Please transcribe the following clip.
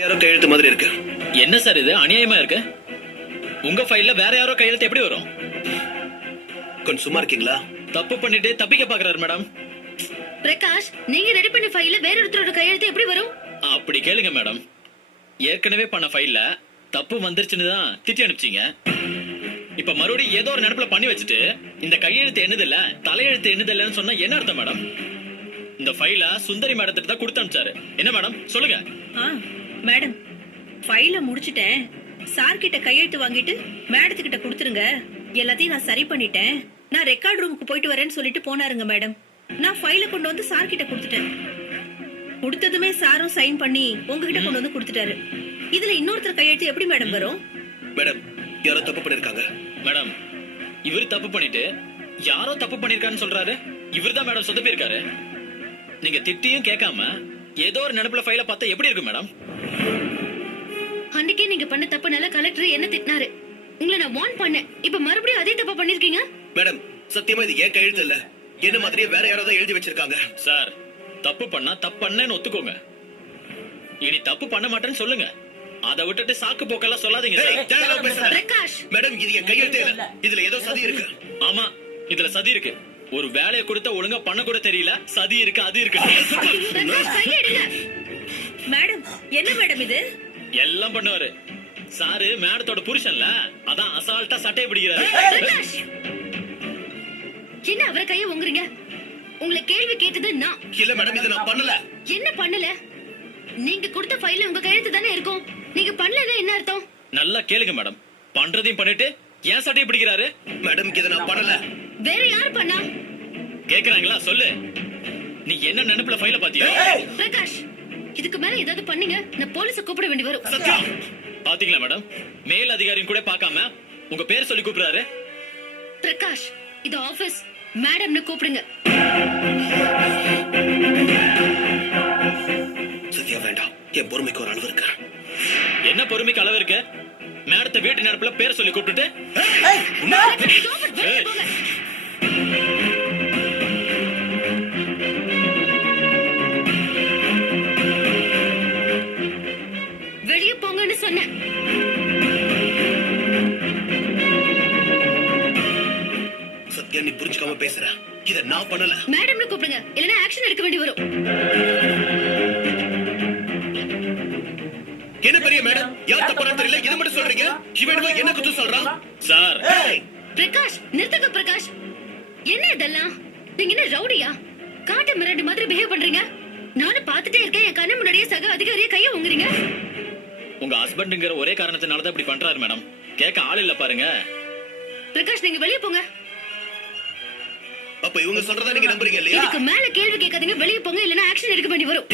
யாரோ கையெழுத்து மாதிரி இருக்கு. என்ன சார் இது அநியாயமா இருக்கு? உங்க ஃபைல்ல வேற யாரோ கையெழுத்து எப்படி வரும்? கொஞ்சம் சும்மா இருக்கீங்களா? தப்பு பண்ணிட்டு தப்பிக்க பாக்குறாரு மேடம். பிரகாஷ், நீங்க ரெடி பண்ண ஃபைல்ல வேற ஒருத்தரோட கையெழுத்து எப்படி வரும்? அப்படி கேளுங்க மேடம். ஏற்கனவே பண்ண ஃபைல்ல தப்பு வந்துருச்சுன்னு தான் திட்டி அனுப்பிச்சீங்க. இப்ப மறுபடியும் ஏதோ ஒரு நினைப்புல பண்ணி வச்சுட்டு இந்த கையெழுத்து என்னது இல்ல தலையெழுத்து என்னது இல்லன்னு சொன்னா என்ன அர்த்தம் மேடம்? இந்த ஃபைல சுந்தரி மேடத்துக்கு தான் கொடுத்து அனுப்பிச்சாரு. என்ன மேடம் சொல்லுங்க. மேடம், ஃபைல முடிச்சிட்டேன். சார் கிட்ட கையெழுத்து வாங்கிட்டு மேடத்து கிட்ட கொடுத்துருங்க. எல்லாத்தையும் நான் சரி பண்ணிட்டேன். நான் ரெக்கார்ட் ரூமுக்கு போயிட்டு வரேன்னு சொல்லிட்டு போனாருங்க மேடம். நான் ஃபைல கொண்டு வந்து சார் கிட்ட கொடுத்துட்டேன். கொடுத்ததுமே சாரும் சைன் பண்ணி உங்ககிட்ட கொண்டு வந்து கொடுத்துட்டாரு. இதுல இன்னொருத்தர் கையெழுத்து எப்படி மேடம் வரும்? மேடம், யாரோ தப்பு பண்ணிருக்காங்க. மேடம், இவர் தப்பு பண்ணிட்டு யாரோ தப்பு பண்ணிருக்கான்னு சொல்றாரு. இவர்தான் மேடம் சொதப்பி இருக்காரு. நீங்க திட்டியும் கேட்காம ஏதோ ஒரு நினைப்புல ஃபைல பார்த்தா எப்படி இருக்கும் மேடம்? அன்னைக்கே நீங்க பண்ண தப்புனால கலெக்டர் என்ன திட்டினாரு. உங்களை நான் வார்ன் பண்ணேன். இப்ப மறுபடியும் அதே தப்பா பண்ணிருக்கீங்க. மேடம், சத்தியமா இது ஏன் கையெழுத்து இல்ல. என்ன மாதிரியே வேற யாரோ எழுதி வச்சிருக்காங்க. சார், தப்பு பண்ணா தப்பு பண்ணேன்னு ஒத்துக்கோங்க. இனி தப்பு பண்ண மாட்டேன்னு சொல்லுங்க. அதை விட்டுட்டு சாக்கு போக்கெல்லாம் சொல்லாதீங்க சார். பிரகாஷ், மேடம், இது என் கையெழுத்தே இல்ல. இதுல ஏதோ சதி இருக்கு. ஆமா, இதுல சதி இருக்கு. ஒரு வேலையை கொடுத்த ஒழுங்கா பண்ண கூட தெரியல. சதி இருக்கு, அது இருக்கு. பிரகாஷ் கையெடுங்க. மேடம், என்ன மேடம் இது? எல்லாம் பண்ணுவாரு. சாரு மேடத்தோட புருஷன்ல, அதான் அசால்ட்டா சட்டையை பிடிக்கிறாரு. பிரகாஷ், என்ன அவரை கைய உங்குறீங்க? உங்களை கேள்வி கேட்டது நான். இல்ல மேடம், இதை நான் பண்ணல. என்ன பண்ணல? நீங்க கொடுத்த ஃபைல்ல உங்க கையெழுத்து தானே இருக்கும். நீங்க பண்ணலன்னா என்ன அர்த்தம்? நல்லா கேளுங்க மேடம். பண்றதையும் பண்ணிட்டு ஏன் சட்டையை பிடிக்கிறாரு? மேடம், இதை நான் பண்ணல. வேற யார் பண்ணா? கேக்குறாங்களா? சொல்லு. நீ என்ன நினைப்புல ஃபைல பாத்தியா? பிரகாஷ், இதுக்கு மேல ஏதாவது பண்ணீங்க நான் போலீஸ கூப்பிட வேண்டி வரும். சத்யா, பாத்தீங்களா மேடம்? மேல் அதிகாரியும் கூட பார்க்காம உங்க பேர் சொல்லி கூப்பிடுறாரு. பிரகாஷ், இது ஆபீஸ். மேடம்னு கூப்பிடுங்க. சத்யா, வேண்டாம். என் பொறுமைக்கு ஒரு அளவு இருக்கு. என்ன பொறுமைக்கு அளவு இருக்கு? மேடத்தை வீட்டு நினைப்புல பேர் சொல்லி கூப்பிட்டுட்டு வெளியே போங்கன்னு சொன்னேன். சத்யா, நீ புரிஞ்சுக்காம பேசுற. இத நான் பண்ணல. மேடம்னு கூப்பிடுங்க, இல்லனா ஆக்ஷன் எடுக்க வேண்டி வரும். என்ன பெரிய மேடம், யார் தப்பா தெரியல. இத மட்டும் சொல்றீங்க. இவன் என்ன குத்து சொல்றான்? சார், பிரகாஷ், நிறுத்துங்க பிரகாஷ். என்ன இதெல்லாம்? நீங்க என்ன ரவுடியா? காட்டு மிராண்டி மாதிரி பிஹேவ் பண்றீங்க. நானும் பாத்துட்டே இருக்கேன். என் கண்ணு முன்னாடியே சக அதிகாரியை கைய உங்குறீங்க. உங்க ஹஸ்பண்ட்ங்கிற ஒரே காரணத்தினால தான் இப்படி பண்றாரு மேடம். கேட்க ஆள் இல்ல பாருங்க. பிரகாஷ், நீங்க வெளியே போங்க. அப்ப இவங்க சொல்றதா நீங்க நம்புறீங்க இல்லையா? இதுக்கு மேல கேள்வி கேட்காதீங்க. வெளியே போங்க, இல்லனா ஆக்ஷன் எடுக்க வேண்டி வரும்.